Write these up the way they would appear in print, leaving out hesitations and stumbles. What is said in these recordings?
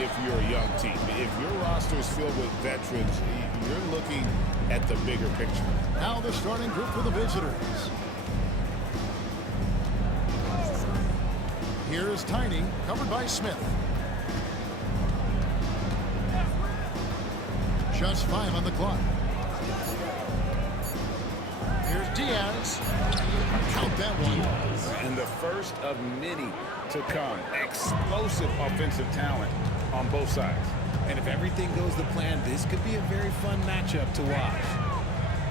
if you're a young team. If your roster is filled with veterans, you're looking at the bigger picture. Now the starting group for the visitors. Here's Tiny, covered by Smith. Just 5 on the clock. Here's Diaz. Count that one. And the first of many to come. Explosive offensive talent on both sides. And if everything goes to plan, this could be a very fun matchup to watch.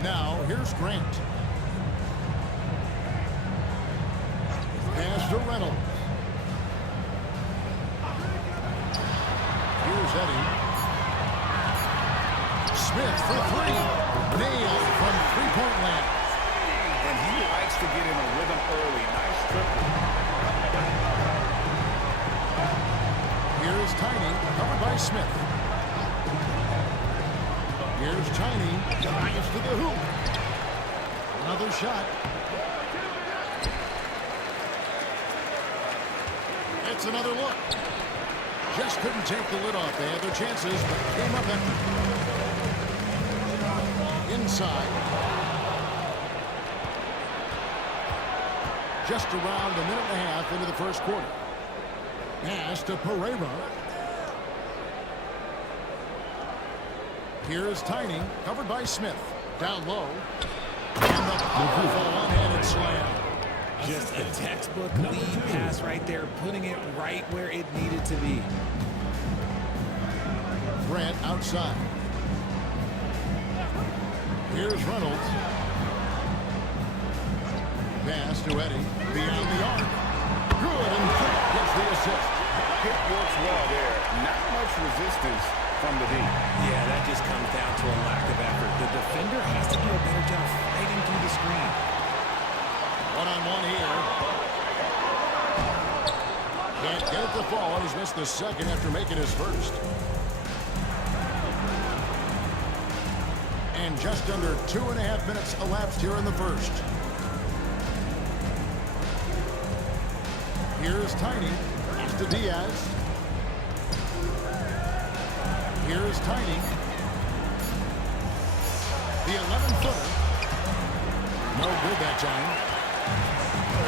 Now, here's Grant. Pass to Reynolds. Here's Eddie. Smith for 3. Nailed from three-point land. And he likes to get in a rhythm early. Nice triple. Here's Tiny, covered by Smith. Here's Tiny, dives to the hoop. Another shot. It's another look. Just couldn't take the lid off. They had their chances, but came up empty. Inside. Just around a minute and a half into the first quarter. Pass to Pereira. Here's Tiny, covered by Smith. Down low. And the powerful one-handed slam. Just a textbook lead pass right there, putting it right where it needed to be. Grant outside. Here's Reynolds. Pass to Eddie. Beyond the arc. Good, and Grant gets the assist. Hit works well there. Not much resistance from the D. Yeah, that just comes down to a lack of effort. The defender has to do a better job fighting through the screen. One-on-one here. Can't get it to fall. He's missed the second after making his first. And just under 2.5 minutes elapsed here in the first. Here's Tiny. Pass to Diaz. Here's Tiny. The 11-footer. No good that time.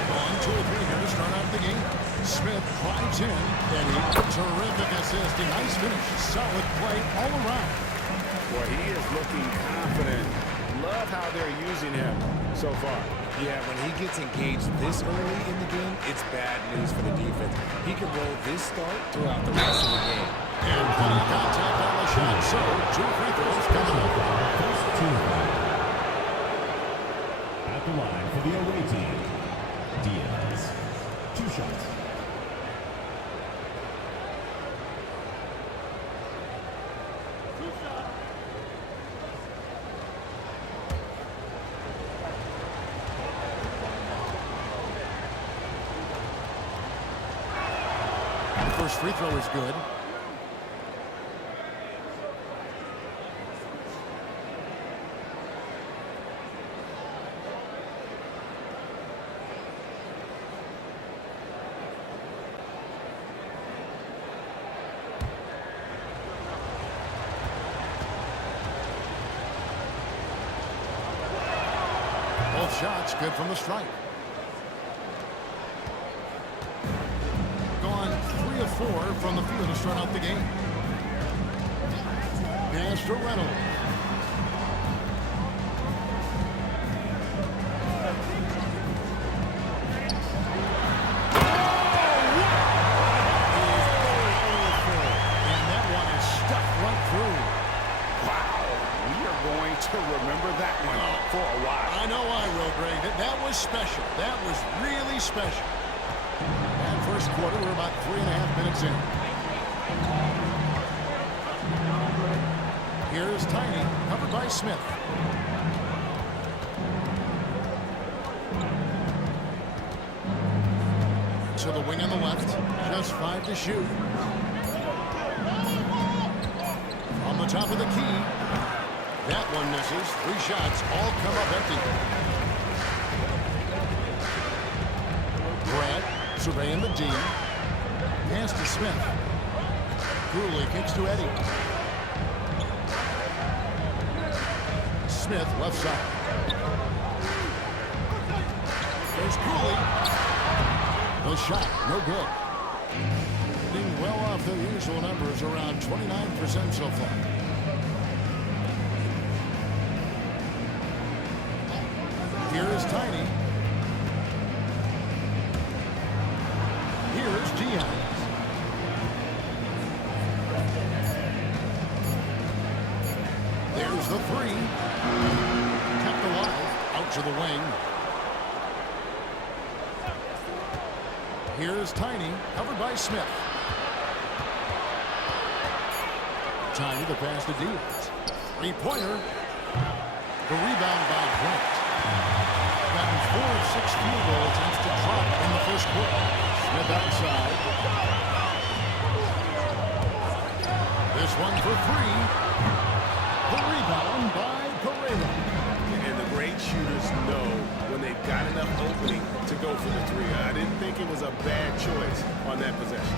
1, 2, 3 here to start out the game. Smith climbs in. Eddie, terrific assist. A nice finish. Solid play all around. Well, he is looking confident. Love how they're using him so far. Yeah, when he gets engaged this early in the game, it's bad news for the defense. He can roll this start throughout the rest of the game. And plenty of contact on the shot. So, 2 free throws coming up. First 2. At the line for the away team, Diaz. 2 shots. First free throw is good. Both shots good from the stripe. Gone 3 of 4 from the field to start out the game. Pass to Reynolds. And that one is stuck right through. Wow. We are going to remember that one for a while. I know I will, Greg. That was special. That was really special. And first quarter, we're about 3.5 minutes in. Here's Tiny, covered by Smith. To the wing on the left. Just 5 to shoot. On the top of the key. That one misses. 3 shots all come up empty. Grant surveying the D. Pass to Smith. Cooley kicks to Eddie. Smith, left side. There's Cooley. The shot, no good. Being well off their usual numbers, around 29% so far. Here's Tiny. Here's Diaz. There's the three. Kept alive. Out to the wing. Here's Tiny. Covered by Smith. Tiny the pass to Diaz. Three-pointer. The rebound by Grant. Gotten 4 of 6 field goal attempts to drop in the first quarter. Smith outside. This one for three. The rebound by Pereira. And the great shooters know when they've got enough opening to go for the three. I didn't think it was a bad choice on that possession.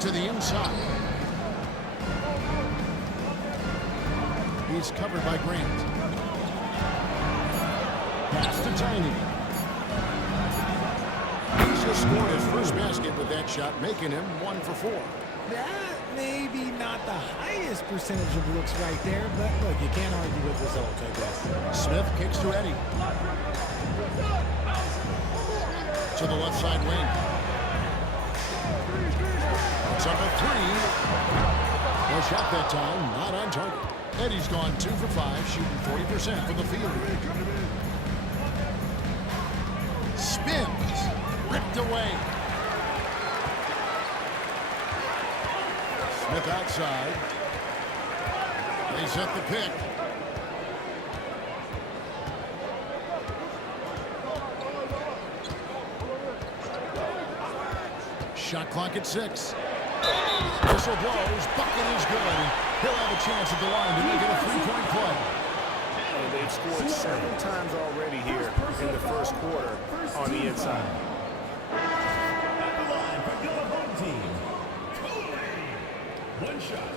To the inside. He's covered by Grant. Pass to Tiny. He's just scored his first basket with that shot, making him 1 for 4. That maybe not the highest percentage of looks right there, but look, you can't argue with results, I guess. Smith kicks to Eddie. To the left side wing. It's up a three. No shot that time, not on target. Eddie's gone 2 for 5, shooting 40% from the field. Spins. Ripped away. Smith outside. They set the pick. Shot clock at 6. Whistle blows. Bucket is good. He'll have a chance at the line to make it a 3-point play. And they've scored several times already here in the first quarter on the inside. At the line for your home team, one shot.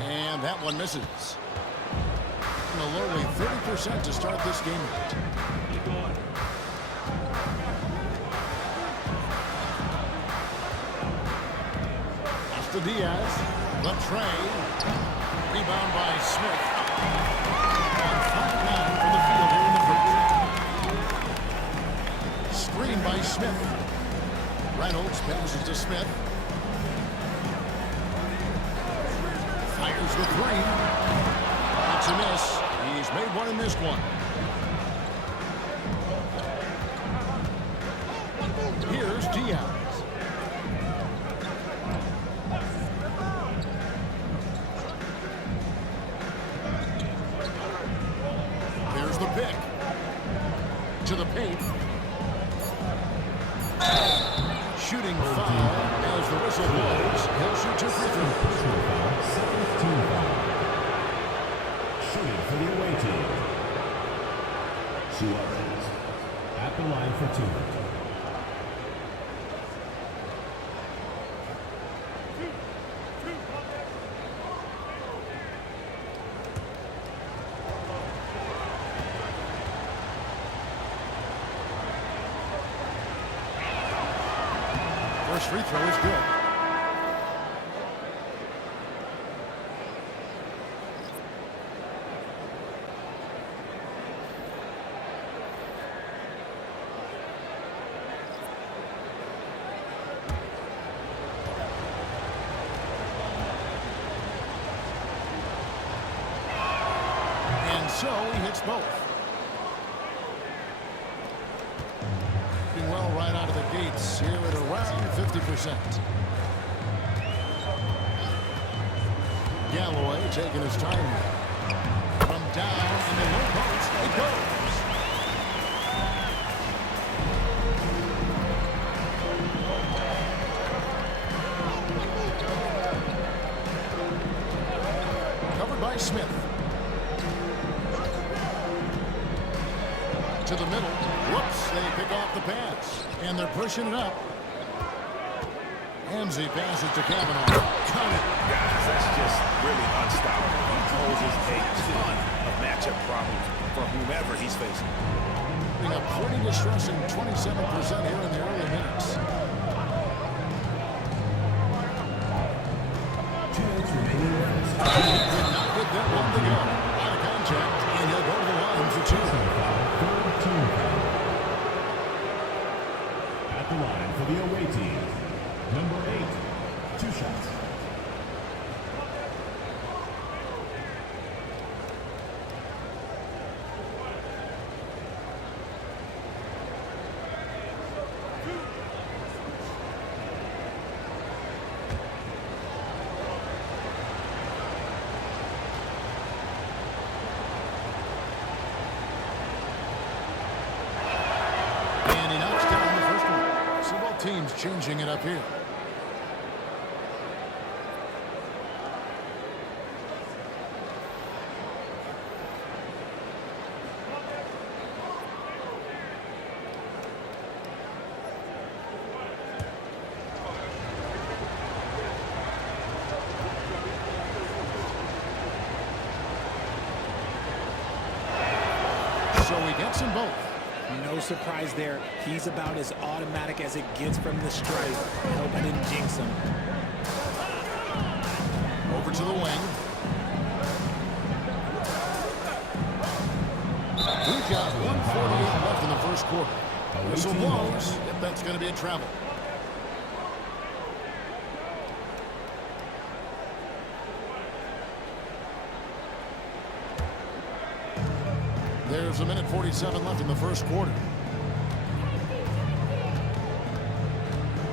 And that one misses. And a lowly 30% to start this game. Pass to Diaz. The tray. Rebound by Smith. On 5-9 for the field here in the first. Screen by Smith. Reynolds passes to Smith. Fires the three. It's a miss. He's made one and missed one. Here's Diaz. There's the pick. To the paint. Shooting foul as the whistle blows. He'll shoot 2 free throws. Shooting for the away team. Suarez at the line for 2. First free throw is good. And so he hits both. Doing well right out of the gates here at around 50%. Galloway taking his time here. From down in the low post, it goes. Covered by Smith. To the middle. Whoops, they pick off the pass. And they're pushing it up. Ramsey passes to Kavanaugh. Count it. Guys, that's just really unstoppable. He poses a ton of matchup problems for whomever he's facing. A pretty distressing 27% here in the early minutes. 2 minutes remaining. Did not get that one to go. Out of contact, and he'll go to the line for 2. At the line for the away team, number 8, 2 shots. And he knocks down the first one. So both teams changing it up here. So he gets them both. No surprise there. He's about as automatic as it gets from the stripe. I hope I didn't jinx him. Over to the wing. We've got 1:48 left in the first quarter. Whistle blows. If that's going to be a travel. There's 1:47 left in the first quarter.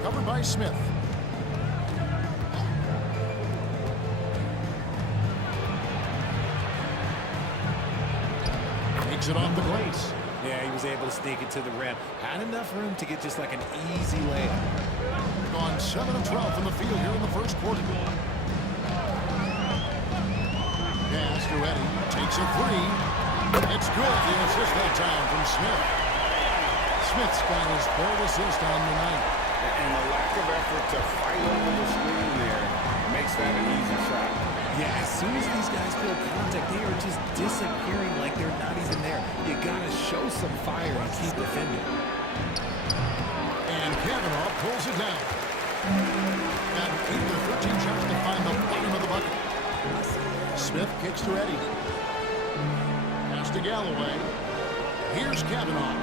Covered by Smith. Takes it off the glaze. Yeah, he was able to sneak it to the rim. Had enough room to get just like an easy layup. Gone 7 of 12 from the field here in the first quarter. Pass to Eddie. Takes a 3. It's good. The assist that time from Smith. Smith's got his 3rd assist on the night. And the lack of effort to fight over the screen there makes that an easy shot. Yeah, as soon as these guys feel contact, they are just disappearing like they're not even there. You gotta show some fire and keep defending. And Kavanaugh pulls it down. Got 8 of 13 shots to find the bottom of the bucket. Smith kicks to Eddie. Pass to Galloway. Here's Kavanaugh.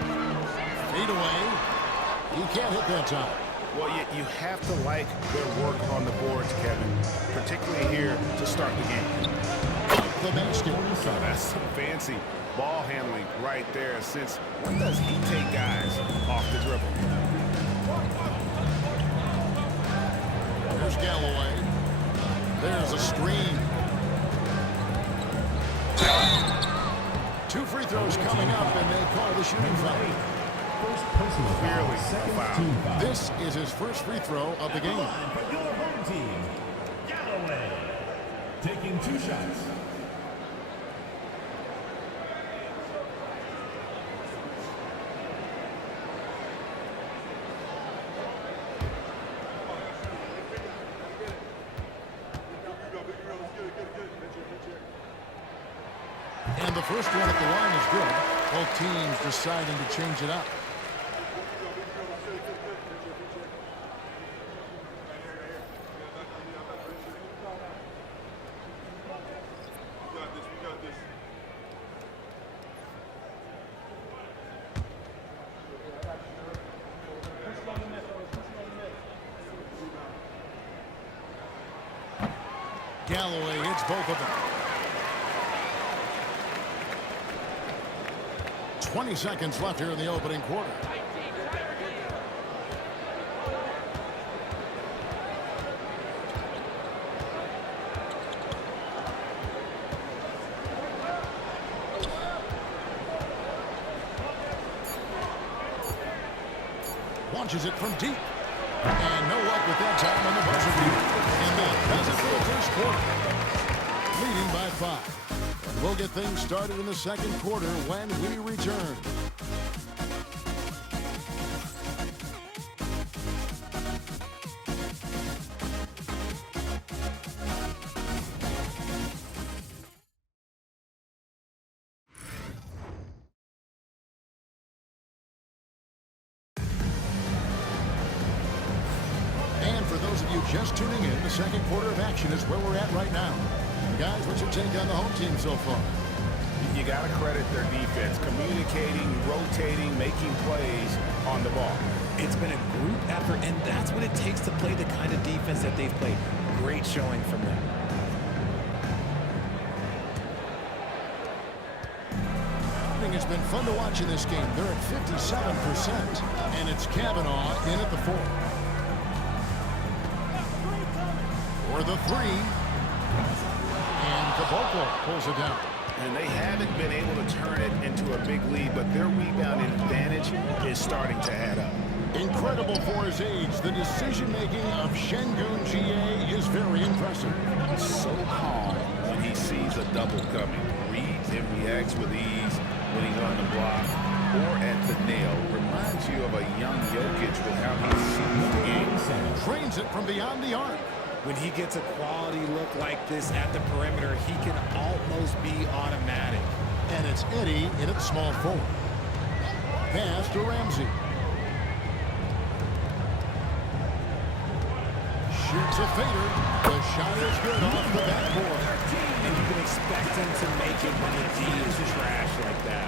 Fade away. He can't hit that time. Well, you have to like their work on the boards, Kevin, particularly here to start the game. The basket. Oh, that's some fancy ball handling right there. Since when does he take guys off the dribble? There's Galloway. There's a screen. 2 free throws coming up, and they call the shooting foul. First personal foul, Clearly a second foul. team foul. This is his first free throw of the game. Line for your home team, Galloway. Taking 2 shots. And the first one at the line is good. Both teams deciding to change it up. Galloway hits both of them. 20 seconds left here in the opening quarter. launches it from deep. And no luck with that time on the buzzer beater. And that does it for the first quarter. Leading by 5. We'll get things started in the second quarter when we return. Just tuning in, the second quarter of action is where we're at right now. Guys, what's your take on the home team so far? You got to credit their defense, communicating, rotating, making plays on the ball. It's been a group effort, and that's what it takes to play the kind of defense that they've played. Great showing from them. I think it's been fun to watch in this game. They're at 57%, and it's Kavanaugh in at the 4. For the 3. And Caboclo pulls it down. And they haven't been able to turn it into a big lead, but their rebounding advantage is starting to add up. Incredible for his age. The decision-making of Şengün GA is very impressive. So calm when he sees a double coming. Reads and reacts with ease when he's on the block or at the nail. Reminds you of a young Jokic with how he sees the game. Trains it from beyond the arc. When he gets a quality look like this at the perimeter, he can almost be automatic. And it's Eddie in at small forward. Pass to Ramsey. Shoots a fader. The shot is good off the backboard. And you can expect him to make it when the D is trash like that.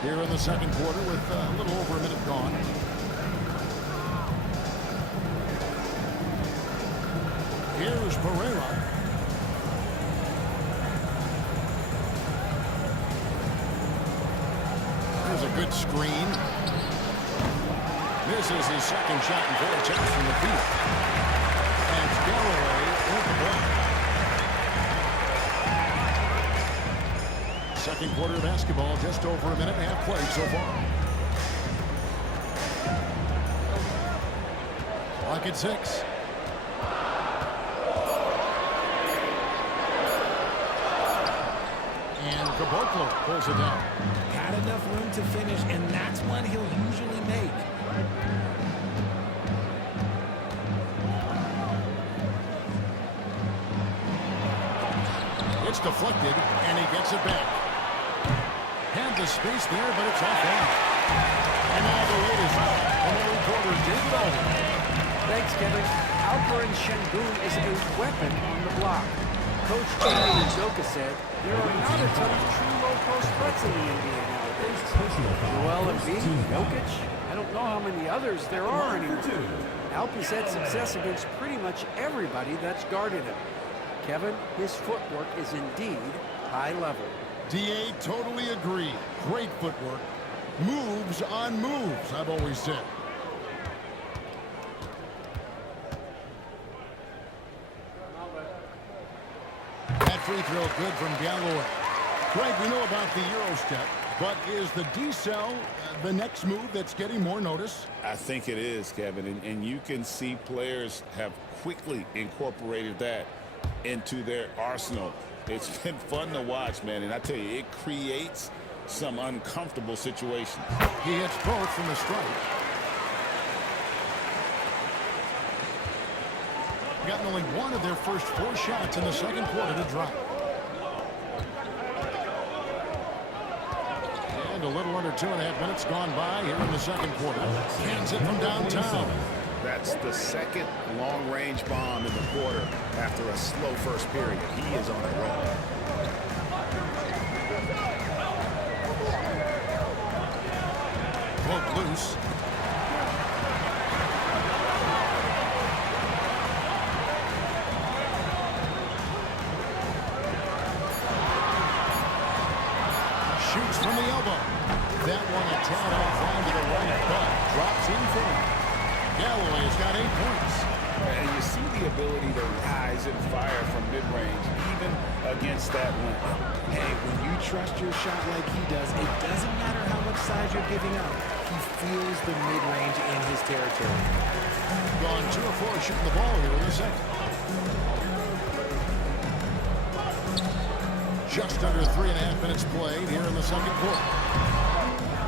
Here in the second quarter with a little over a minute gone. Here's Pereira. There's a good screen. This is his second shot in 4 attempts from the field. And it's Galloway with the block. Second quarter of basketball, just over a minute and a half played so far. Clock at 6. Caboclo pulls it down. Had enough room to finish, and that's one he'll usually make. It's deflected, and he gets it back. Had the space there, but it's off line. And now the latest from our reporter, David Alden. Thanks, Kevin. Alperen Şengün is a weapon on the block. Coach Jamie Udoka said there are not a ton of true low-post threats in the NBA nowadays. Joel Embiid, Jokic, I don't know how many others there are anymore. Alp has had success against pretty much everybody that's guarded him. Kevin, his footwork is indeed high level. DA totally agree. Great footwork. Moves on moves, I've always said. Free throw good from Galloway. Greg, we know about the Euro step, but is the D-cell the next move that's getting more notice? I think it is, Kevin, and you can see players have quickly incorporated that into their arsenal. It's been fun to watch, man, and I tell you, it creates some uncomfortable situations. He hits both from the stripe. Gotten only one of their first 4 shots in the second quarter to drop. And a little under 2.5 minutes gone by here in the second quarter. Hands it from downtown. That's the second long-range bomb in the quarter after a slow first period. He is on a roll. Broke loose. Shoots from the elbow. That one a tad off line to the right, but drops in for him. Galloway's got 8 points. And you see the ability to rise and fire from mid-range, even against against that win. Hey, when you trust your shot like he does, it doesn't matter how much size you're giving up. He feels the mid-range in his territory. Gone 2 of 4 shooting the ball here in the second. Just under 3.5 minutes played here in the second quarter.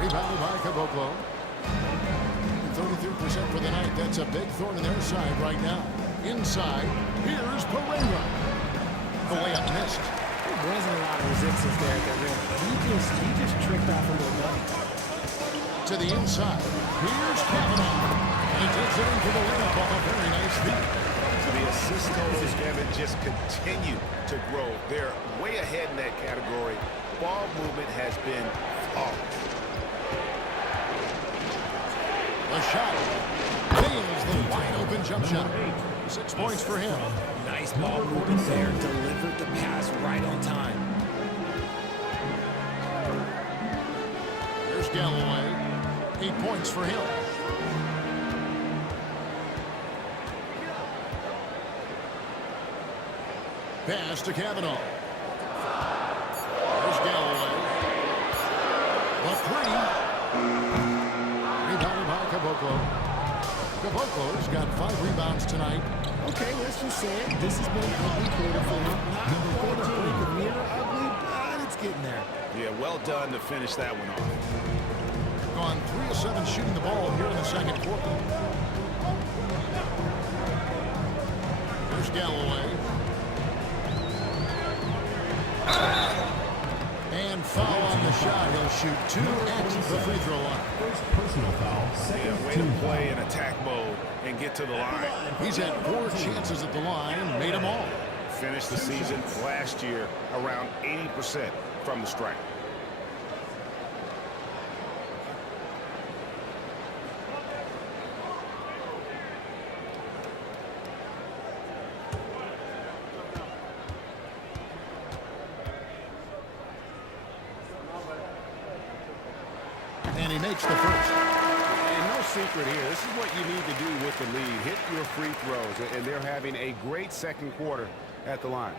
Rebounded by Caboclo. 33% for the night. That's a big thorn in their side right now. Inside, here's Pereira. The layup missed. There wasn't a lot of resistance there at the rim. He just tricked off a little dummy. To the inside, here's Kavanaugh. And he takes it in for the layup off a very nice feed. So the assist totals, Kevin, just continue to grow. They're way ahead in that category. Ball movement has been flawless. A shot. Nails the wide open jump shot. 6 points for him. Nice ball movement there. Delivered the pass right on time. Here's Galloway. 8 points for him. Pass to Kavanaugh. There's Galloway. The 3. Rebounded by Caboclo. Caboclo's got 5 rebounds tonight. Okay, let's just say it. This has been an ugly quarter for him. Not quite a break of near ugly, but it's getting there. Yeah, well done to finish that one off. Gone 3 of 7 shooting the ball here in the second quarter. Here's Galloway. And foul on the shot. He'll shoot 2 at the free throw line. First personal foul. Second Yeah, way to play in attack mode and get to the line. He's had 4 chances at the line, made them all. Finished the season last year around 80% from the stripe. And he makes the first. And no secret here. This is what you need to do with the lead. Hit your free throws. And they're having a great second quarter at the line.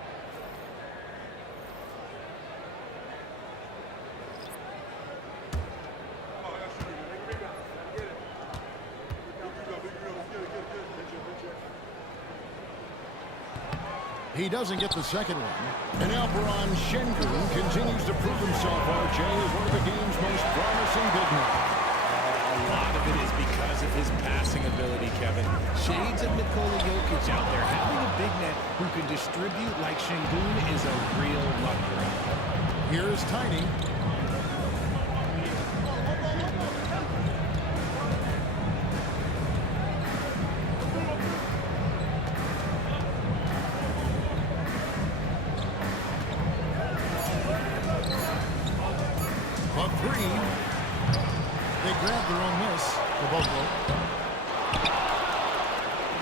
He doesn't get the second one. And Alperon Şengün continues to prove himself, RJ, as one of the game's most promising big men. A lot of it is because of his passing ability, Kevin. Shades of Nikola Jokic out there. Having a big net who can distribute like Şengün is a real luxury. Here's Tiny. A 3. They grab their own miss. Caboclo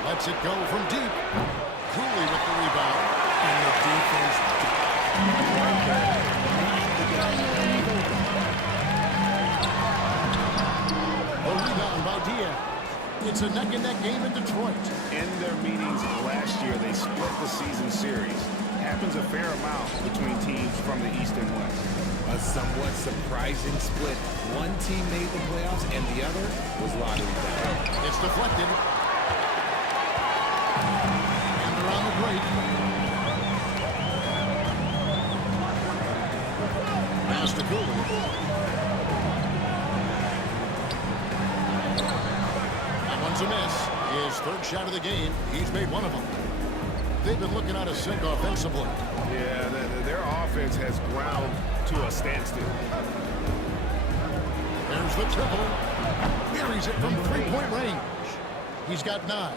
lets it go from deep. Cooley with the rebound. And the defense A rebound by Diaz. It's a neck-and-neck game in Detroit. In their meetings last year, they split the season series. Happens a fair amount between teams from the East and West. a somewhat surprising split. One team made the playoffs and the other was lottery bound. It's deflected. And they're on the break. Pass to Cooley. That one's a miss. His third shot of the game. He's made one of them. They've been looking out of sync offensively. Yeah, their offense has ground to a standstill. There's the triple. Buries it from three-point range. He's got 9.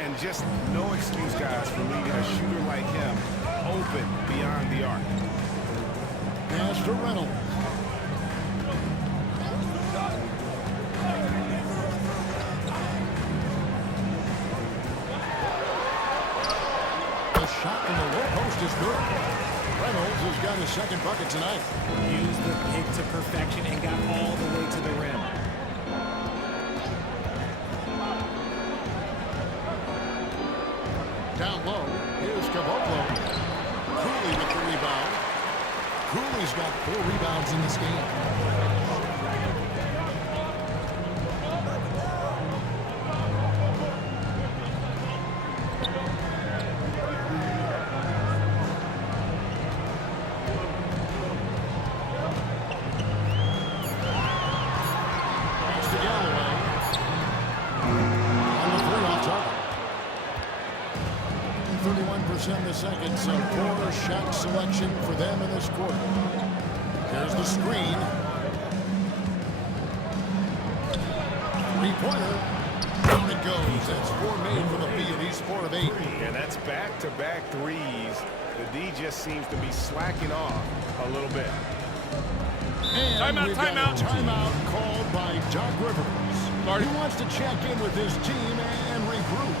And just no excuse, guys, for leaving a shooter like him open beyond the arc. Pass to Reynolds. The shot from the low post is good. Reynolds has got his second bucket tonight. Used the pick to perfection and got all the way to the rim. Down low, here's Caboclo. Cooley with the rebound. he's got 4 rebounds in this game. In the second, so poor shot selection for them in this quarter. Here's the screen. Three-pointer. Down it goes. That's 4 made for the field. He's 4 of 8. Yeah, that's back-to-back threes. The D just seems to be slacking off a little bit. And timeout called by Doc Rivers. He wants to check in with his team and regroup.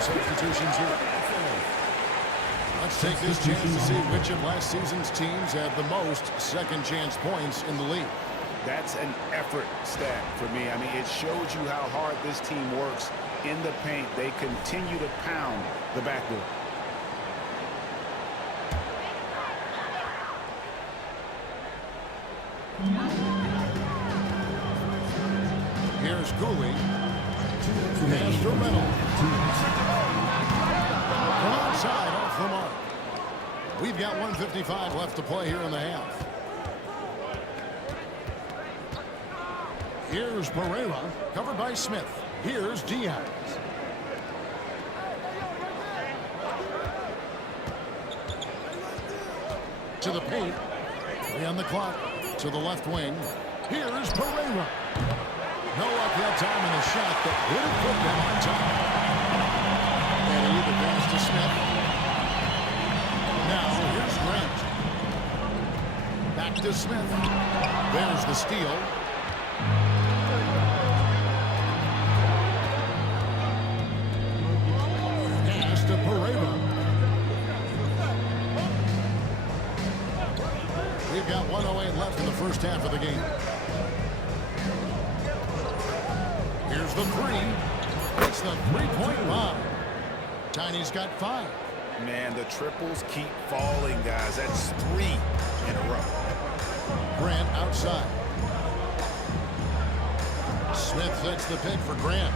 Substitutions here. Let's take this chance to see which of last season's teams had the most second chance points in the league. That's an effort stat for me. I mean, it shows you how hard this team works in the paint. They continue to pound the backboard. Here's Cooley. Master Reynolds. From outside, off the mark. We've got 1:55 left to play here in the half. Here's Pereira, covered by Smith. Here's Diaz. To the paint. 3 on the clock. To the left wing. Here's Pereira. No luck that time in the shot that would have put them on top. And he the pass to Smith. Now here's Grant. Back to Smith. There's the steal. Pass to Pereira. We've got 1:08 left in the first half of the game. Here's the three. It's the three-point bomb. Tiny's got 5. Man, the triples keep falling, guys. That's 3 in a row. Grant outside. Smith sets the pick for Grant.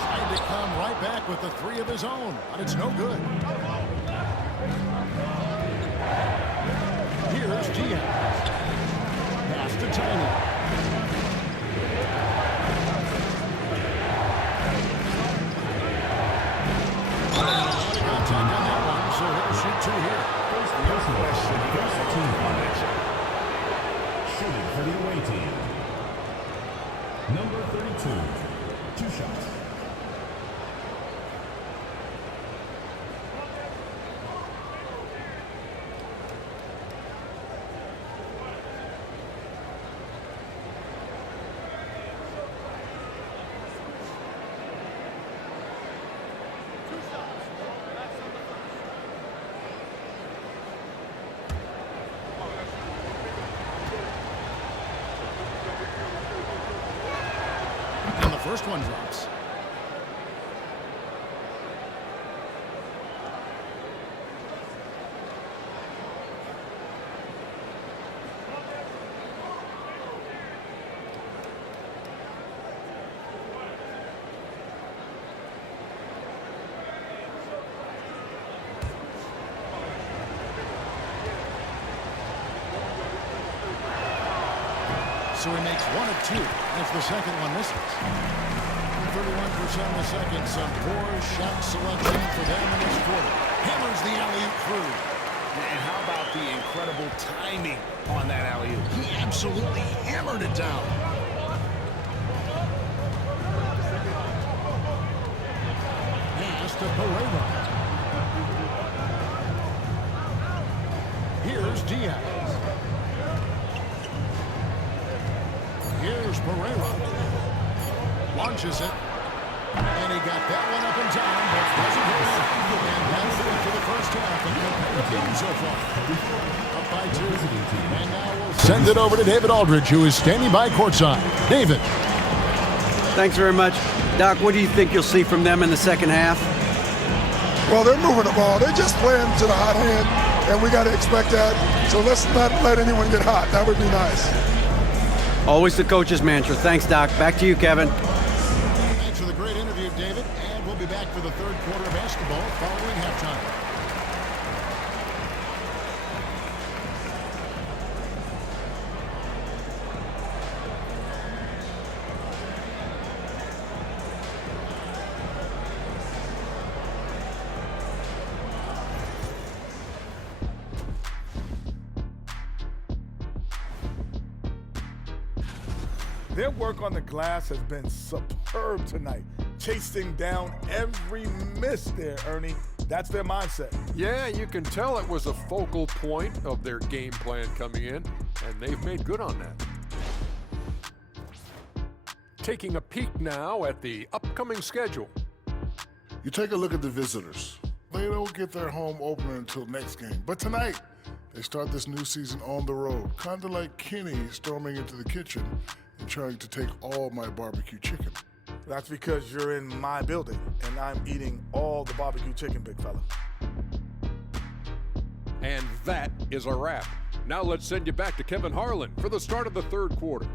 Trying to come right back with the 3 of his own, but it's no good. Here's Diaz. Pass to Tiny. Contact on that one, so he'll shoot 2 here. No question, he got 2 on that shot. Shooting for the away team. Number 32, 2 shots. first one drops. So he makes 1 of 2 as the second one misses. 31% the second. Some poor shot selection for them in this quarter. Hammers the alley-oop through. And how about the incredible timing on that alley-oop? He absolutely hammered it down. Pass to Pereira. Here's Diaz. Here's Pereira. Launches it. And he got that one up in time, but doesn't hit it. And that'll do it for the first half. And the game so far. Up by 2. And now we'll send it over to David Aldridge, who is standing by courtside. David. Thanks very much. Doc, what do you think you'll see from them in the second half? Well, they're moving the ball. They're just playing to the hot hand, and we got to expect that. So let's not let anyone get hot. That would be nice. Always the coach's mantra. Thanks, Doc. Back to you, Kevin. Thanks for the great interview, David. And we'll be back for the third quarter of basketball following halftime. Their work on the glass has been superb tonight, chasing down every miss there, Ernie. That's their mindset. Yeah, you can tell it was a focal point of their game plan coming in, and they've made good on that. Taking a peek now at the upcoming schedule. You take a look at the visitors. They don't get their home opener until next game. But tonight, they start this new season on the road, kind of like Kenny storming into the kitchen and trying to take all my barbecue chicken. That's because you're in my building, and I'm eating all the barbecue chicken, big fella. And that is a wrap. Now let's send you back to Kevin Harlan for the start of the third quarter.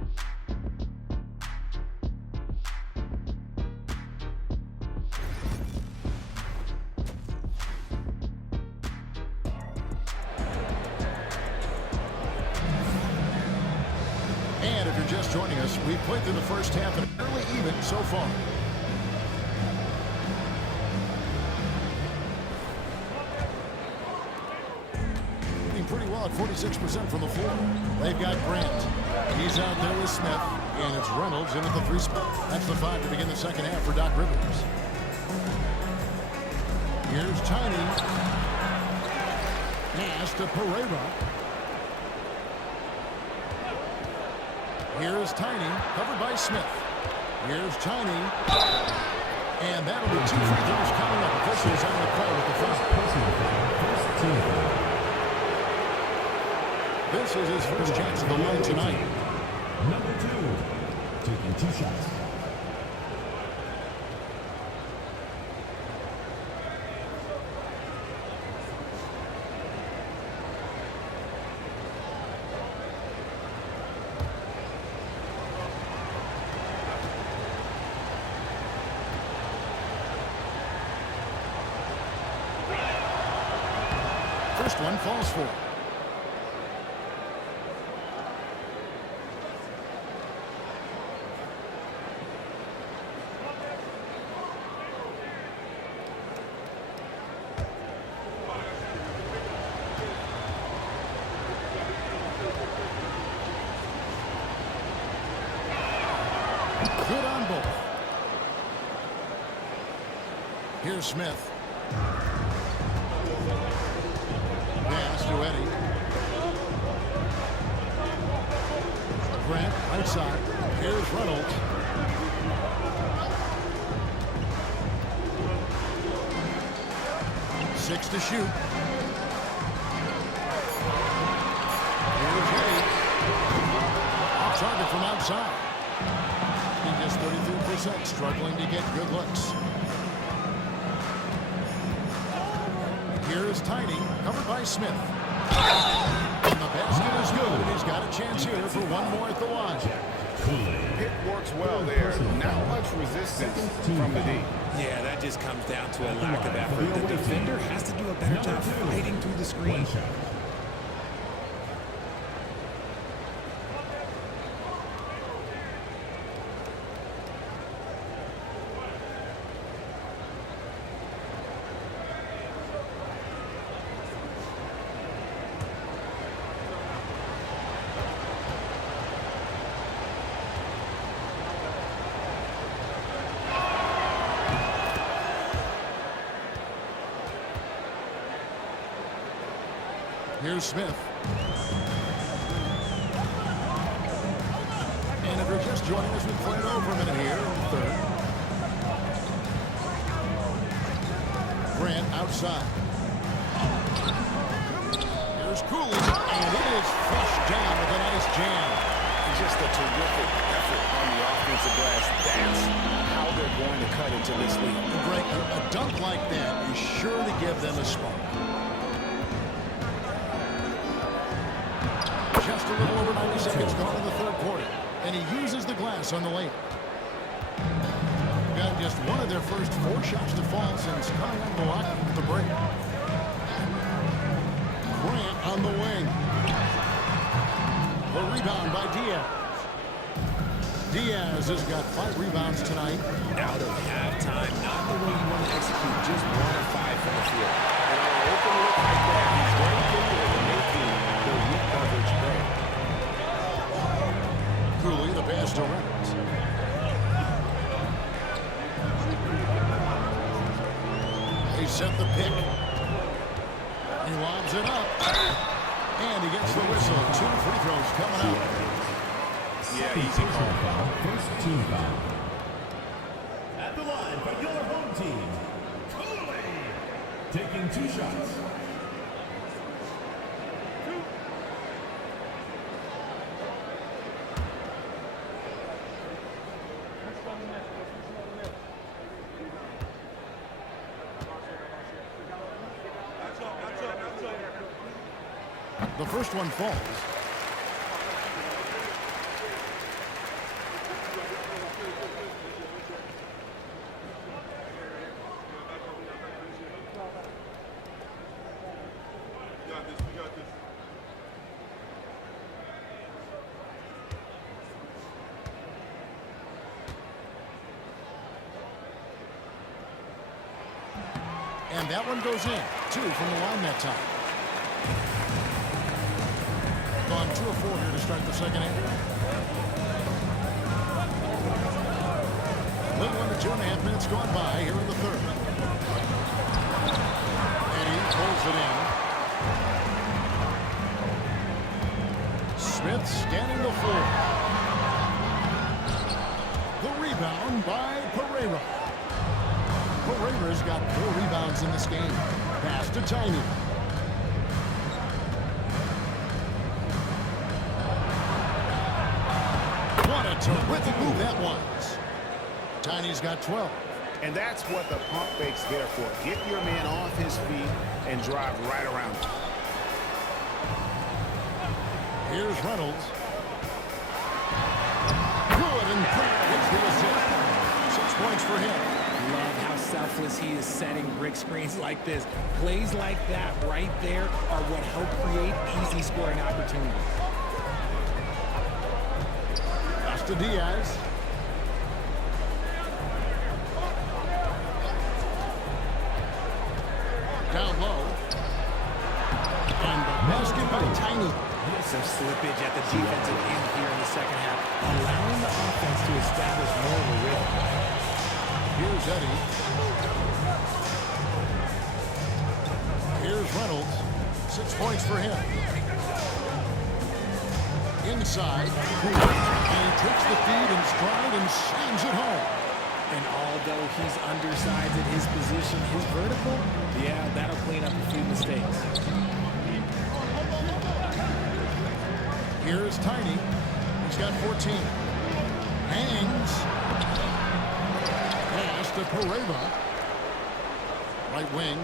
And if you're just joining us, we've played through the first half and early even so far. Shooting pretty well at 46% from the floor. They've got Grant. He's out there with Smith, and it's Reynolds in at the 3 spot. That's the 5 to begin the second half for Doc Rivers. Here's Tiny. Pass to Pereira. Here's Tiny, covered by Smith. Here's Tiny. And that'll be 2 free throws coming up. Officials on the call with the foul. This is his first chance of the line tonight. Number 2, taking 2 shots. First one falls for. Good on both. Here's Smith. Pass to Eddie. Grant, right side. Here's Reynolds. Six to shoot. Here's Eddie. Off target from outside. He just shoots 33%, struggling to get good looks. Here's Tiny, covered by Smith. And the basket is good, and he's got a chance here for one more at the line. Pick works well there. Not much resistance from the D. Yeah, that just comes down to a lack of effort. The defender has to do a better job fighting through the screen. Here's Smith. And if you're just joining us, we've played over a minute here in the third. Grant outside. Here's Cooley, and it is flushed down with a nice jam. Just a terrific effort on the offensive glass. That's how they're going to cut into this league. Greg, a dunk like that is sure to give them a spark. Just a little over 90 seconds gone in the third quarter. And he uses the glass on the lane. Got just one of their first 4 shots to fall since coming unblocked at the break. Grant on the wing. The rebound by Diaz. Diaz has got 5 rebounds tonight. Out of halftime, not the way you want to execute, just 1 of 5 from the field. And on an open look like that, he's very capable of making the weak coverage play. Cooley, the pass to Reynolds. He set the pick. He lobs it up. And he gets the whistle. 2 free throws coming up. Yeah, easy call. First team foul. At the line for your home team, Cooley, taking 2 shots. The first one falls. And that one goes in. 2 from the line that time. Gone 2 of 4 here to start the second half. Little under 2.5 minutes gone by here in the third. And he pulls it in. Smith scanning the floor. The rebound by Pereira. Pereira's got 4 rebounds in this game. Pass to Tiny. What a terrific move that was. Tiny's got 12. And that's what the pump fake's there for. Get your man off his feet and drive right around him. Here's Reynolds. Good, and gets the assist. 6 points for him. Love how selfless he is setting brick screens like this. Plays like that right there are what help create easy scoring opportunities. Pass to Diaz. Down low. And the basket by Tiny. Some slippage at the defensive end here in the second half, allowing the offense to establish more of a rhythm. Here's Eddie. Here's Reynolds. 6 points for him. Inside. And he takes the feed in stride and slams it home. And although he's undersized at his position, his vertical, yeah, that'll clean up a few mistakes. Here's Tiny. He's got 14. Hangs. to Pereira. Right wing.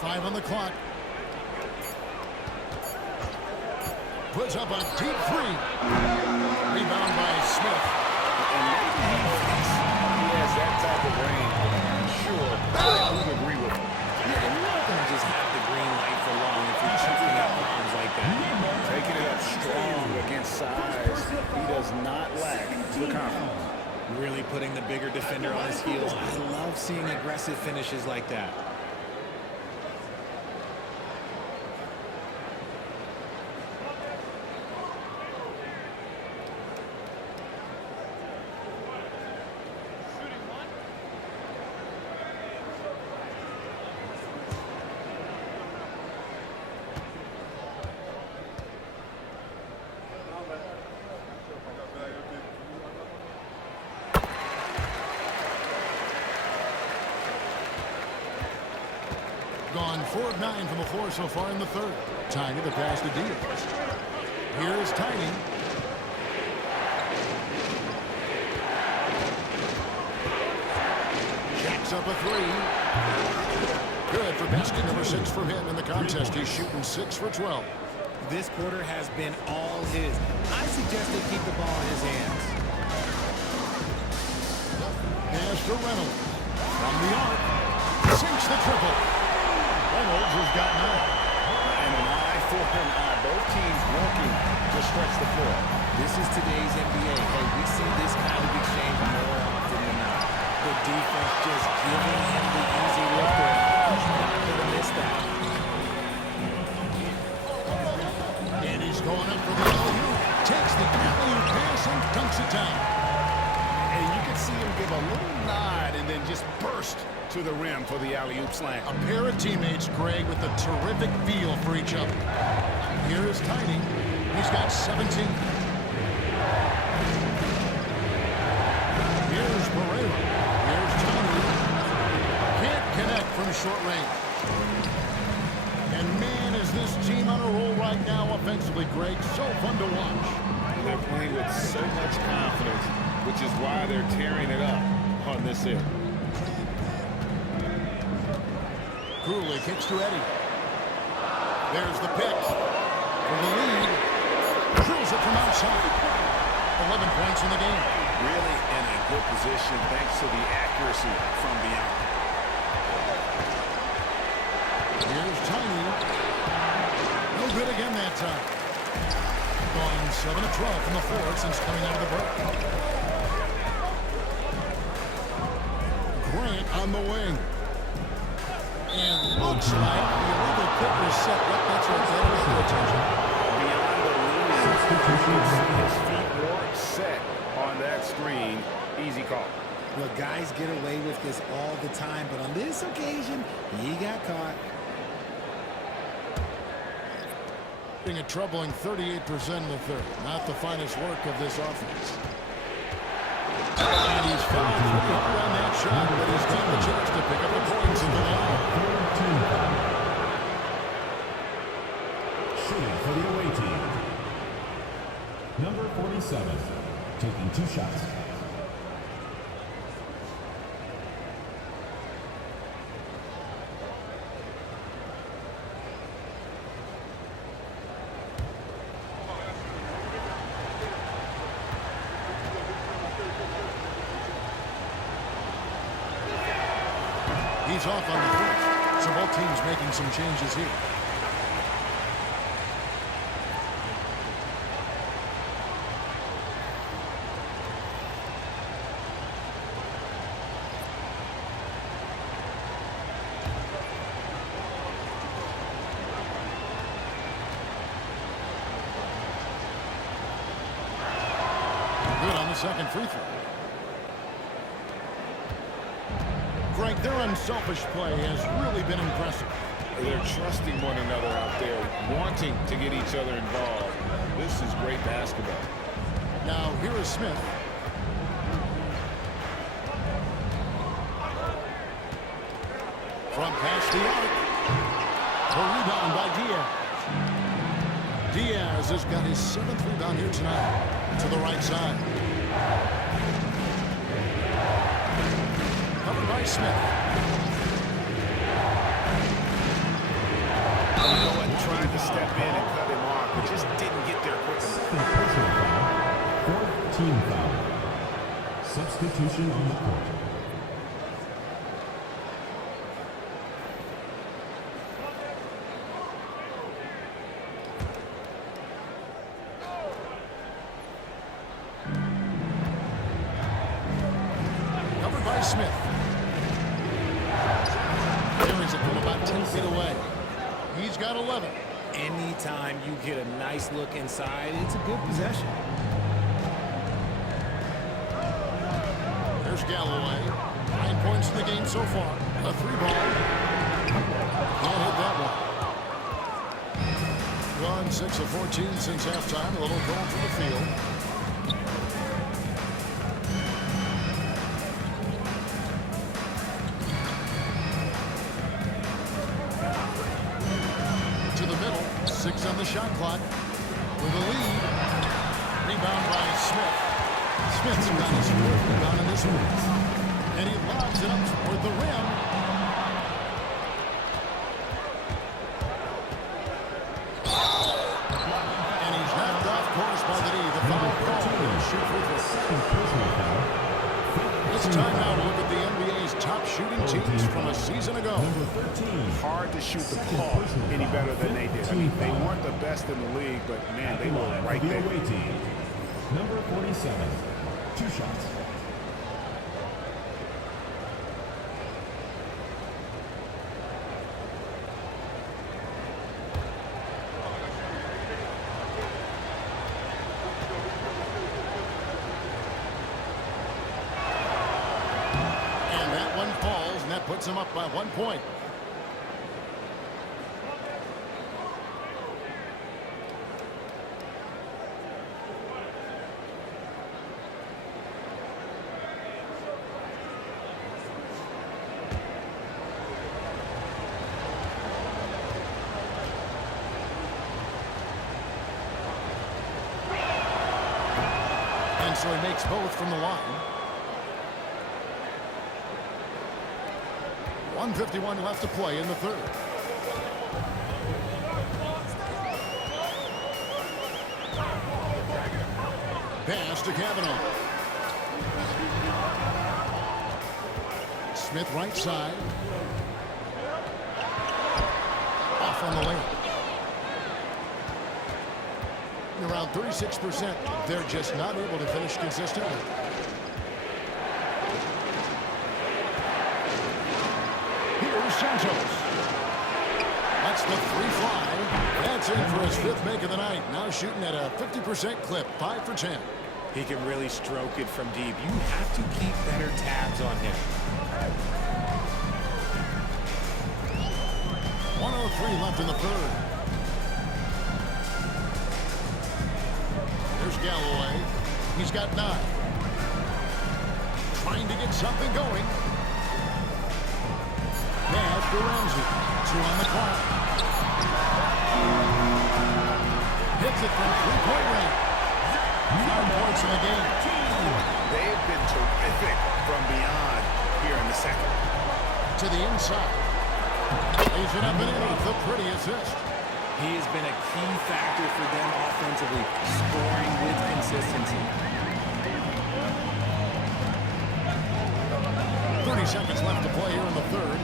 5 on the clock. Puts up a deep three. Rebound by Smith. And maybe he has that type of range, but I'm not sure I would agree with him. Yeah, and you're not going to just have the green light for long if you're chucking out bombs like that. Taking it up strong against size. He does not lack the confidence. Really putting the bigger defender on his heels. I love seeing aggressive finishes like that. Gone 4 of 9 from the floor so far in the third. Tiny the pass to Diaz. Here's Tiny. Jacks up a 3. Good for basket number 6 for him in the contest. He's shooting 6 for 12. This quarter has been all his. I suggest they keep the ball in his hands. Pass to Reynolds. From the arc. Sinks the triple. Reynolds has got 9. And an eye for an eye. Both teams working to stretch the floor. This is today's NBA. Hey, we see this kind of exchange more often than not. The defense just giving him the easy look there. He's not going to miss that. And he's going up for the alley-oop. Takes the alley-oop pass and dunks it down. And you can see him give a little nod and then just burst to the rim for the alley-oop slam. A pair of teammates, Greg, with a terrific feel for each other. Here is Tiny. He's got 17. Here's Pereira. Here's Tiny. Can't connect from short range. And man, is this team on a roll right now offensively, Greg. So fun to watch. They're playing with so much confidence, which is why they're tearing it up on this end. Cooley kicks to Eddie. There's the pick for the lead. Drills it from outside. 11 points in the game. Really in a good position thanks to the accuracy from beyond. Here's Tiny. No good again that time. Gone 7 of 12 from the floor since coming out of the break. Grant on the wing. And looks like the illegal pick was set. Yep, that's right. That'll get your attention. Beyond the lead, you can see his feet were set on that screen. Easy call. Well, guys get away with this all the time, but on this occasion, he got caught. A troubling 38% in the third. Not the finest work of this offense. And he's fouled for cover on that shot, but he's got the chance to pick up the points in the line. Shooting for the away team. Number 47, taking 2 shots. He's off on the foot, so both teams making some changes here. Good on the second free throw. Frank, their unselfish play has really been impressive. They're trusting one another out there, wanting to get each other involved. This is great basketball. Now, here is Smith. From past the arc. A rebound by Diaz. Diaz has got his 7th rebound here tonight. To the right side. Covered by Smith. Trying to step in and cut him off, but just didn't get there quick enough. Personal foul. Fourth team foul. Substitution on the court. Covered by Smith. Carries it from about 10 feet away. He's got 11. Anytime you get a nice look inside, it's a good possession. There's Galloway. 9 points in the game so far. A 3-ball. Can't hit that one. Gone 6 of 14 since halftime. A little cold from the field. To the middle. 6 on the shot clock. With a lead. Rebound by Smith. Smith's got his fourth rebound in this one. And he lobs it up toward the rim. And he's knocked off course by the knee. The foul call will shoot for the second personal foul. It's time now to look at the NBA's top shooting teams from a season ago. Hard to shoot the ball any better than they did. I mean, they weren't the best in the league, but man, they were right there. Number 47. 2 shots. And that one falls, and that puts him up by 1 point. So he makes both from the line. 1:51 left to play in the third. Pass to Kavanaugh. Smith right side. Off on the layup. Around 36%. They're just not able to finish consistently. Here's Santos. That's the 3-fly. That's in for his 5th make of the night. Now shooting at a 50% clip. 5 for 10. He can really stroke it from deep. You have to keep better tabs on him. 1:03 left in the third. There's Galloway. He's got 9. Trying to get something going. Pass for Ramsey. 2 on the clock. Hits it from 3-point range. 9 points in the game. They have been terrific from beyond here in the second. To the inside. Lays it up and in with the pretty assist. He has been a key factor for them offensively, scoring with consistency. 30 seconds left to play here in the third.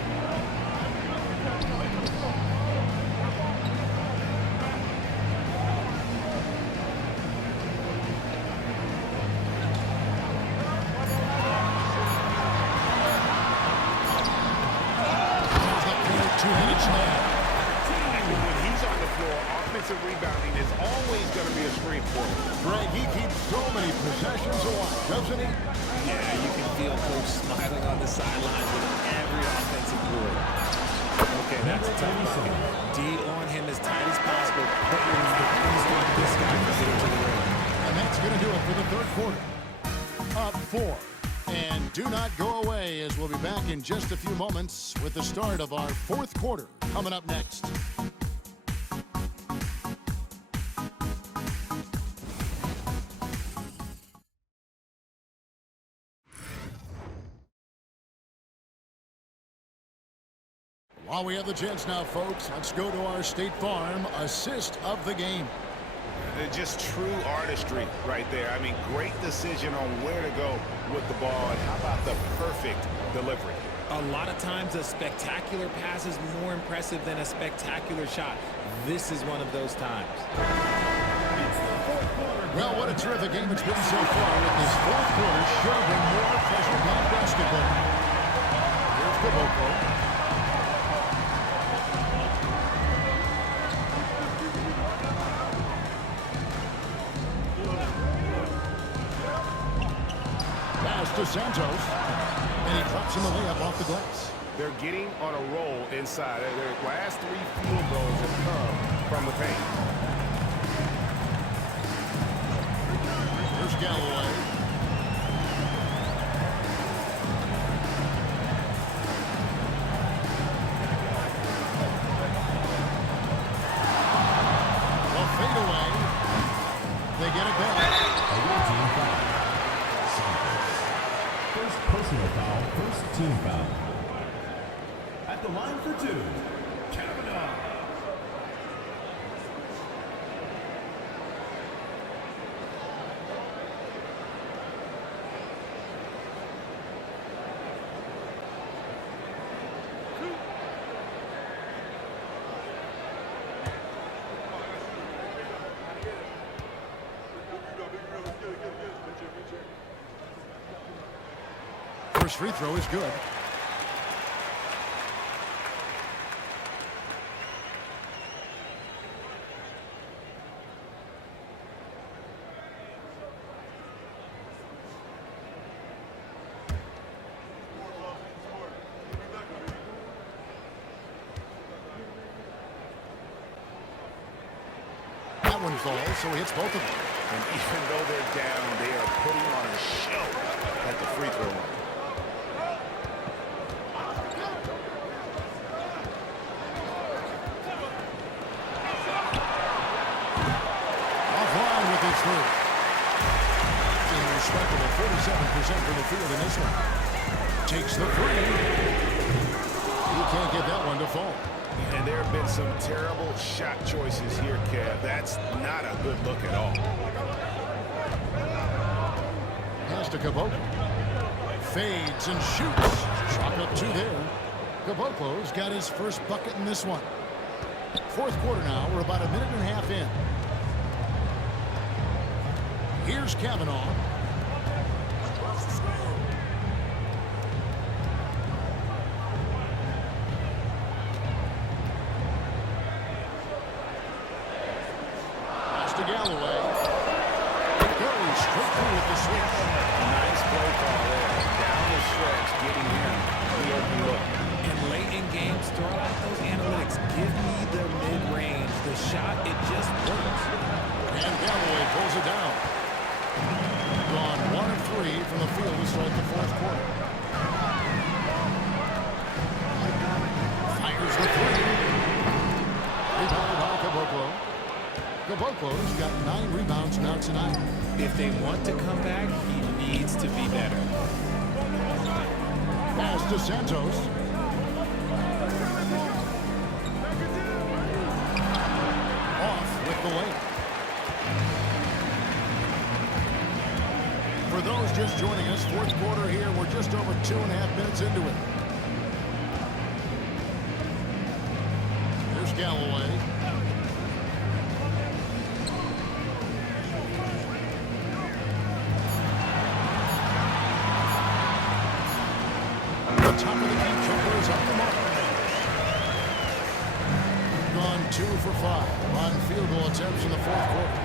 Two-handed slam. When he's on the floor, offensive rebounding is always going to be a strength for him. Greg, he keeps so many possessions alive, doesn't he? Yeah, you can feel Coach smiling on the sidelines with every offensive board. Okay, that's a tough bucket. D on him as tight as possible. But please stop this guy from getting to the rim. And that's going to do it for the third quarter. Up 4. And do not go away, as we'll be back in just a few moments with the start of our fourth quarter coming up next. While we have the chance now, folks, let's go to our State Farm assist of the game. Just true artistry right there. I mean, great decision on where to go with the ball. And how about the perfect delivery? A lot of times a spectacular pass is more impressive than a spectacular shot. This is one of those times. Well, what a terrific game it's been so far, with this fourth quarter shoving more pressure on basketball. Here's Caboclo. Pass to Santos, and he drops him a layup off the glass. They're getting on a roll inside. Their last 3 field goals have come from the paint. Here's Galloway. A fadeaway. They get it back. First personal foul, first team foul. At the line for 2, Kavanaugh. First free throw is good. That one falls, so he hits both of them. And even though they're down, they are putting on a show at the free throw line. Offline with his three. A respectable 47% from the field in this one. Takes the three. He can't get that one to fall. And there have been some terrible shot choices here, Kev. That's not a good look at all. Pass to Caboclo. Fades and shoots. Chalk up 2 there. Caboclo's got his first bucket in this one. Fourth quarter now. We're about a minute and a half in. Here's Kavanaugh. Pass to Galloway. It goes straight through with the switch. Nice play call there. Down the stretch, getting him the open look. And late in games, throw out those analytics. Give me the mid-range. The shot, it just works. And Galloway pulls it down. Gone 1 of 3 from the field to start the fourth quarter. Fires the 3. Rebounded by Caboclo. Caboclo's got 9 rebounds now tonight. If they want to come back, he needs to be better. Pass to Santos. Off with the layup. For those just joining us, fourth quarter here, we're just over 2.5 minutes into it. Here's Galloway. The top of the key jumper is up the mark. Gone 2 for 5 on field goal attempts in the fourth quarter.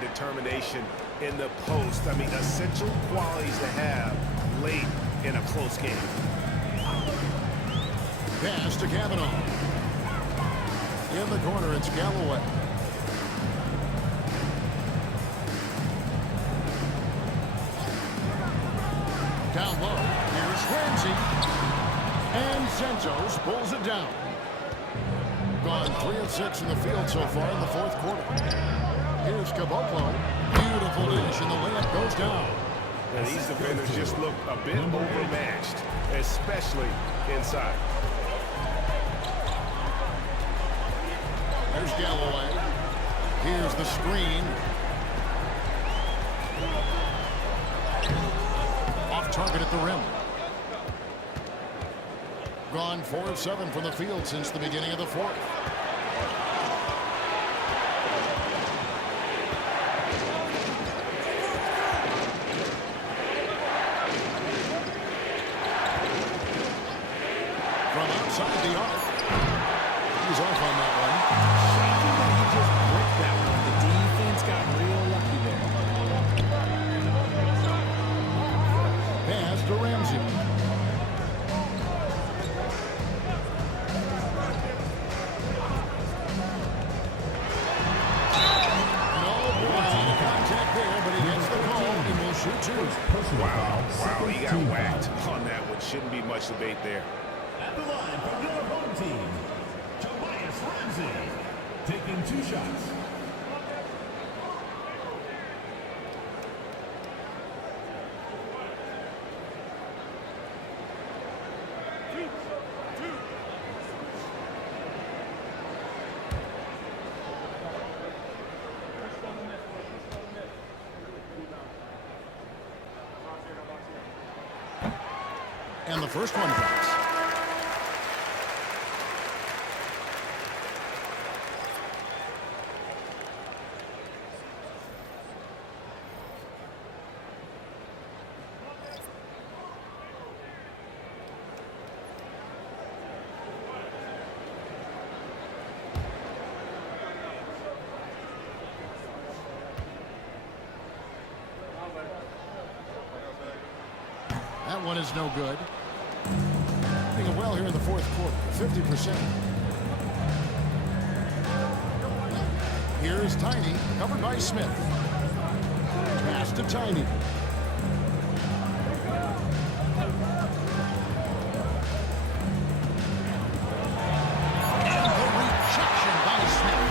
Determination in the post. I mean, essential qualities to have late in a close game. Pass to Kavanaugh. In the corner, it's Galloway. Down low. Here's Ramsey. And Santos pulls it down. Gone 3 of 6 in the field so far in the fourth quarter. Here's Caboclo. Beautiful dish, and the layup goes down. And these defenders just look a bit overmatched, especially inside. There's Galloway. Here's the screen. Off target at the rim. Gone 4 of 7 from the field since the beginning of the fourth. From outside the arc. He's off on that one. Shocking that he just bricked that one. The defense got real lucky there. Pass to Ramsey. No point contact there, but he gets the call and will shoot two. Wow, he got whacked on that one. Shouldn't be much debate there. At the line from your home team, Tobias Ramsey, taking 2 shots. And the first one drops. That one is no good. Doing well here in the fourth quarter, 50%. Here's Tiny, covered by Smith. Pass to Tiny. And the rejection by Smith.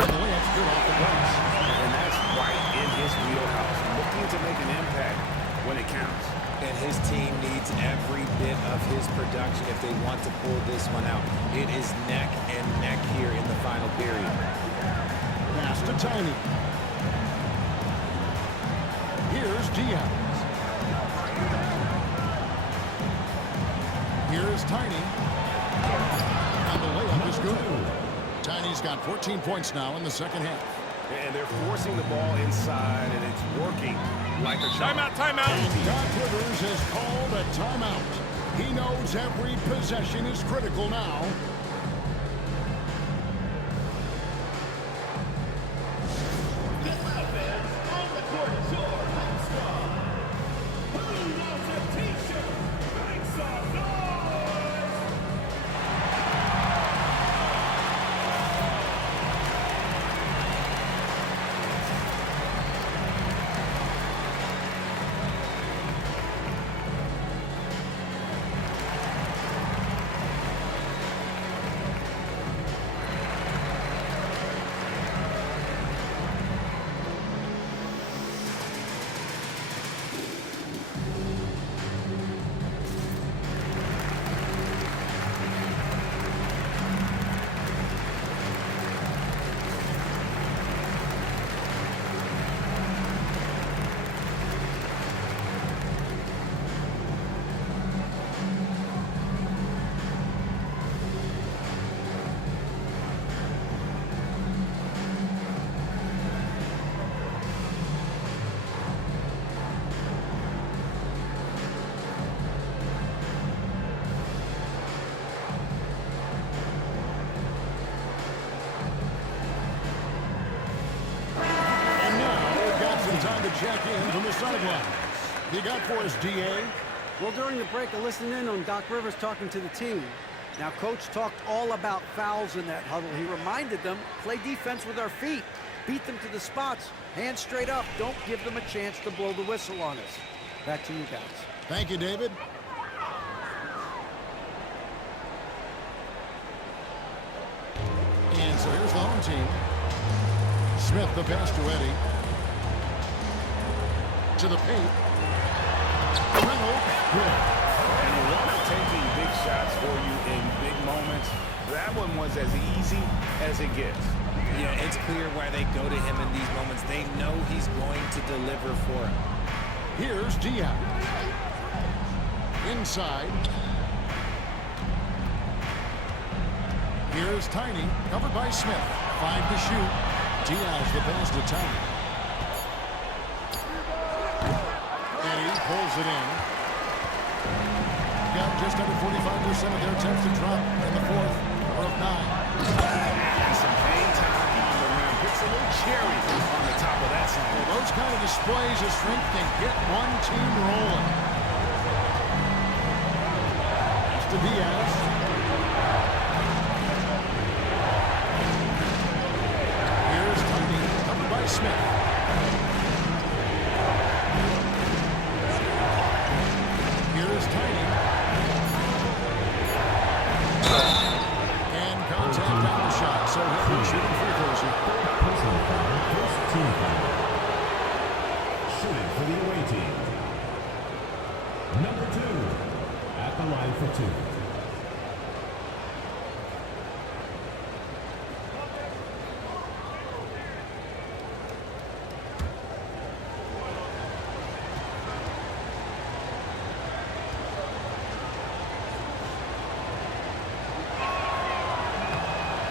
And the layup's good off the glass. And that's right in his wheelhouse, looking to make an impact when it counts. And his team needs every bit of his production if they want to pull this one out. It is neck and neck here in the final period. Pass to Tiny. Here's Diaz. Here's Tiny. And the layup is good. Tiny's got 14 points now in the second half. And they're forcing the ball inside, and it's working like a charm. Timeout. And Doc Rivers has called a timeout. He knows every possession is critical now. On the court, your home squad. Who wants a t-shirt? Make some noise! Check in from the sidelines. You got for us, DA? Well, during the break, I listened in on Doc Rivers talking to the team. Now, Coach talked all about fouls in that huddle. He reminded them, play defense with our feet. Beat them to the spots. Hands straight up. Don't give them a chance to blow the whistle on us. Back to you guys. Thank you, David. And so here's the home team. Smith, the pass to Eddie. To the paint. Reynolds. And you want them taking big shots for you in big moments. That one was as easy as it gets. Yeah, it's clear why they go to him in these moments. They know he's going to deliver for him. Here's Diaz. Inside. Here's Tiny, covered by Smith. 5 to shoot. Diaz the pass to Tiny. Eddie pulls it in. Got just under 45% of their attempts to drop in the fourth of 9. And some hang time on the rim. Gets a little cherry on the top of that sign. Well, those kind of displays of strength can get one team rolling. That's to Diaz. Here's Tiny, covered by Smith. Here's Tiny. And contact on the shot. So he'll be shooting free throws here. Personal foul, first team foul. Shooting for the away team. Number 2 at the line for 2.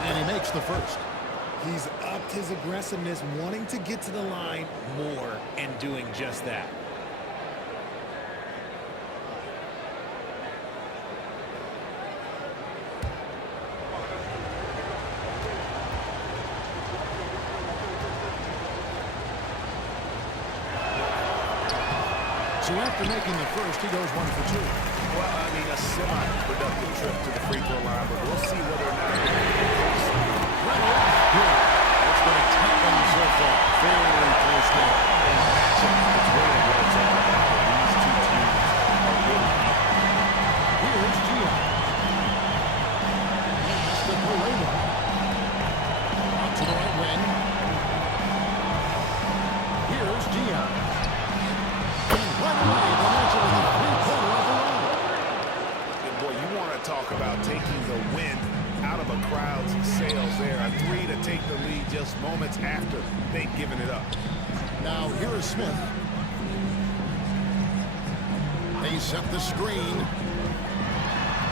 And he makes the first. He's upped his aggressiveness, wanting to get to the line more and doing just that. So after making the first, he goes 1 for 2. Well, I mean, a semi-productive trip to the free throw line, but we'll see whether or not Reynolds, good. That's been a tight one so far. Very close game. Here's Diaz. That's the Puerto. Out to the right wing. Here's Diaz. And right away, the match is the three-quarter of the line. Boy, you want to talk about taking the wind out of a crowd's sails there. A 3 to take the lead just moments after they've given it up. Now here is Smith. They set the screen.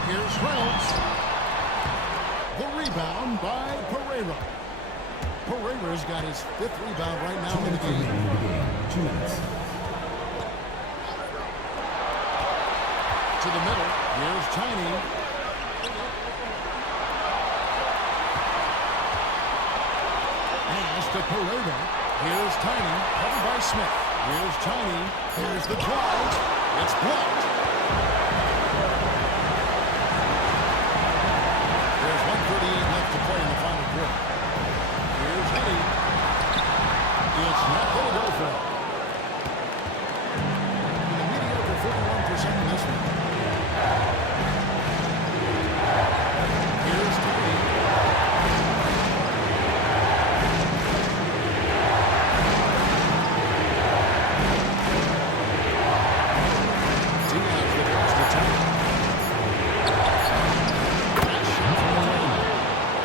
Here's Reynolds. The rebound by Pereira. Pereira's got his 5th rebound right now in the game. 2 minutes. To the middle. Here's Tiny. Pass to Pereira. Here's Tiny, covered by Smith. Here's Tiny. Here's the drive. It's blocked. There's 1:38 left to play in the final quarter. Here's Eddie. It's not going to go for him. A mediocre 41% in this one. Here's Tiny.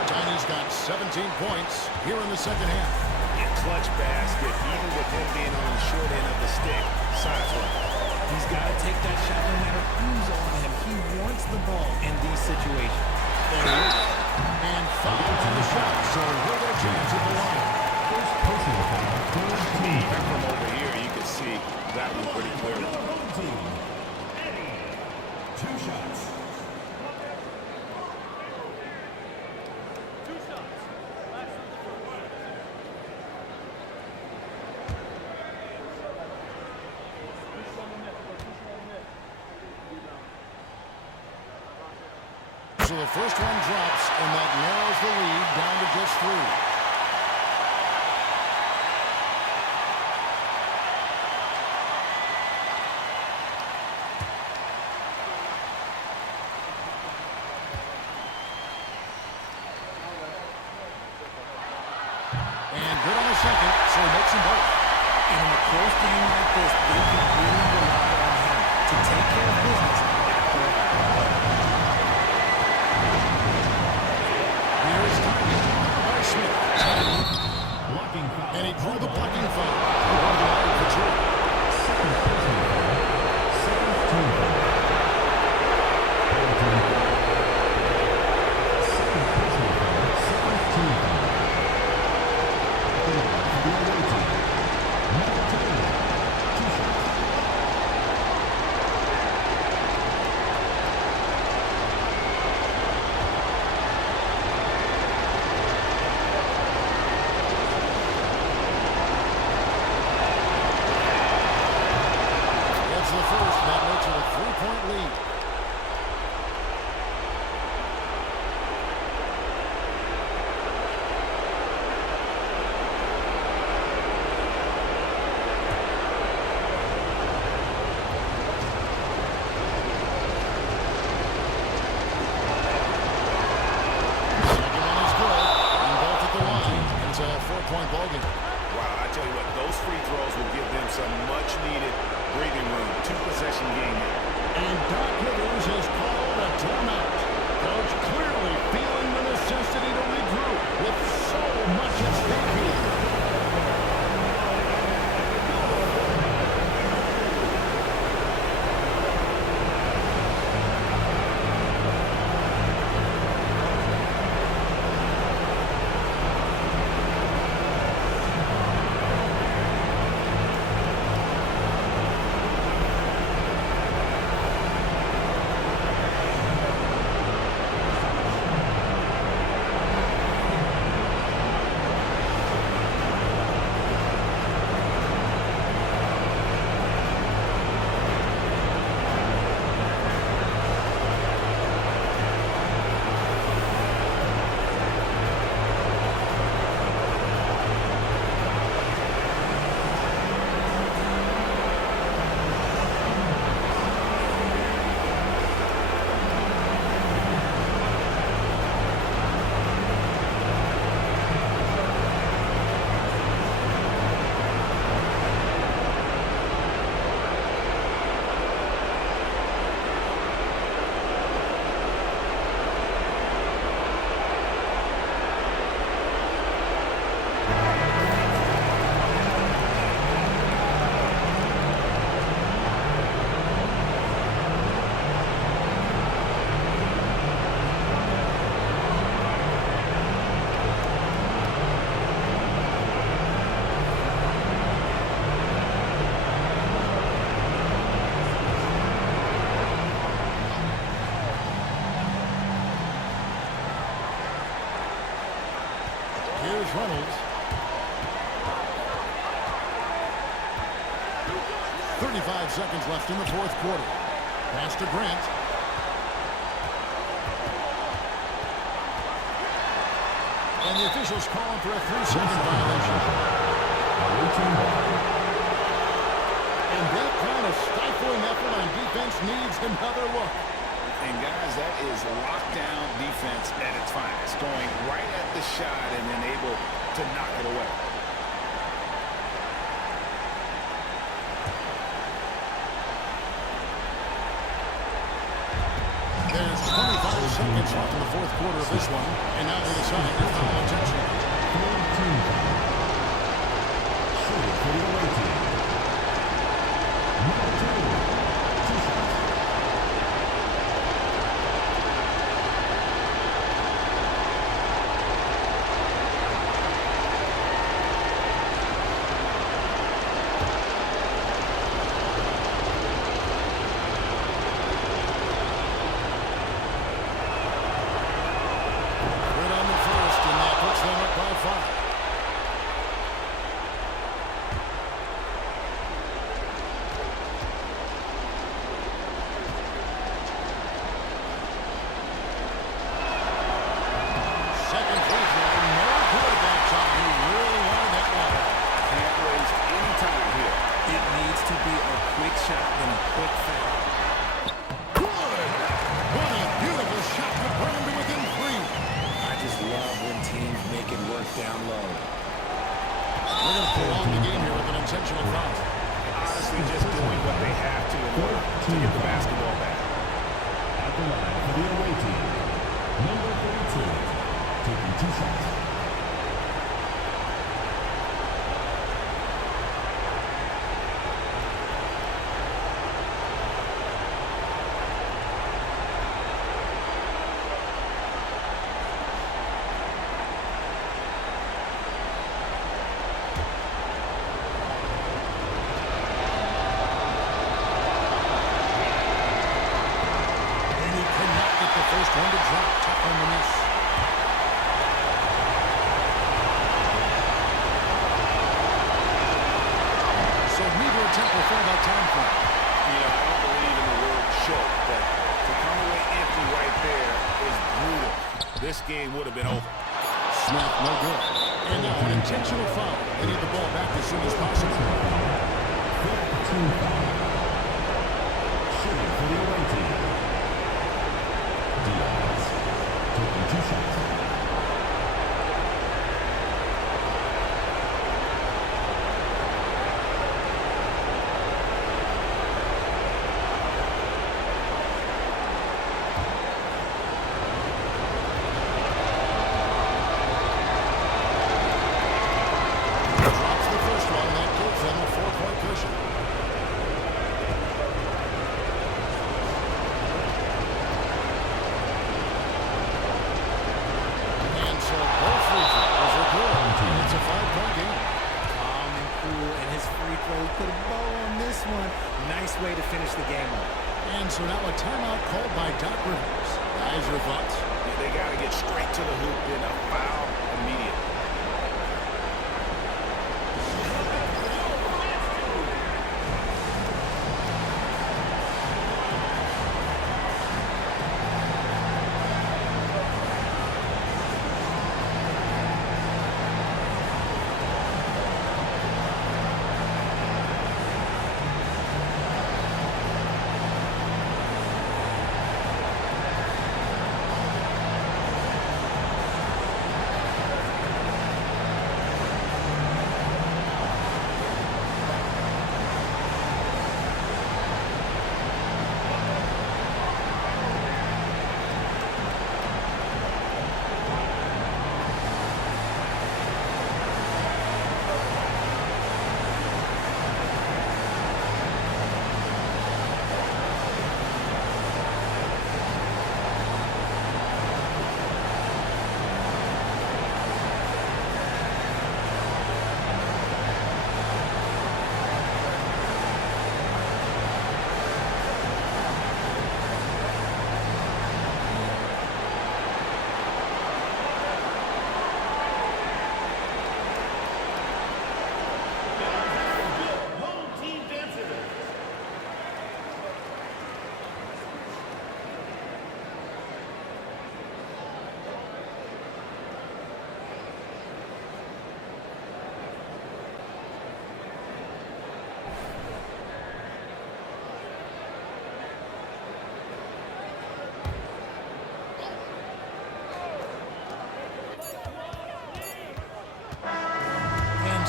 Tiny's got 17 points here in the second half. Yeah, clutch basket, even with him being on the short end of the stick. Size one. He's got to take that shot no matter who's on him. He wants the ball in these situations. And foul to the shot, so he'll get a chance at the line. First personal foul, first team. And from over here, you can see that one pretty clearly. Your home team. Eddie. 2 shots. So the first one drops, and that narrows the lead down to just 3. And good on the second, so he makes them both. And in a close game like this, they can really rely on him to take care of business after a foul. Here is Tony by Smith. Blocking foul. And he drew the blocking foul. On the line for two. Second personal foul. Second team foul. Second personal foul. Second team foul. The away team. Number 10. 2 shots. That's the first. That makes it a 3-point lead. Second one is good. And both at the line. It's a 4-point ballgame. Wow, I tell you what, those free throws will give them some much-needed breathing room. 2-possession game now. And Doc Rivers has called a timeout. Coach clearly feeling the necessity to regroup with so much at stake here. Here's Reynolds. 35 seconds left in the fourth quarter. Pass to Grant. And the officials calling for a 3-second violation. And that kind of stifling effort on defense needs another look. And guys, that is lockdown defense at its finest. Going right at the shot and then able to knock it away. There's 25 seconds left in the fourth quarter of this one. And now they decide to foul intention. Third team foul. Shooting for the away team. Number 2. 2 shots. Good on the first, and that puts them up by 5. prolong the game here with an intentional foul. Honestly, just doing what they have to in order to get the basketball back. At the line for the away team, number 32, taking 2 shots. First one to drop, tough on the miss. So neither attempt will fall that time frame. You know, I don't believe in the word choke, but to come away empty right there is brutal. This game would have been over. Snap, no good. And now an intentional foul. They need the ball back as soon as possible. 15 foul. Shooting for the away team. Taking 2 shots. Drops the first one. That gives them a 4-point cushion. It's a 5-point game. Calm and cool, and his free throw put a bow on this one. Nice way to finish the game off. And so now a timeout called by Doc Rivers. Guys, your thoughts? They got to get straight to the hoop, then a foul immediately.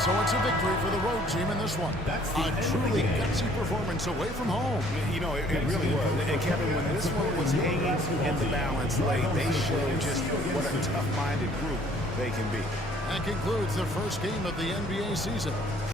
So it's a victory for the road team in this one. A truly gutsy performance away from home. You know, it really was. And Kevin, when this one was hanging in the balance late, they showed just what a tough-minded group they can be. That concludes the first game of the NBA season.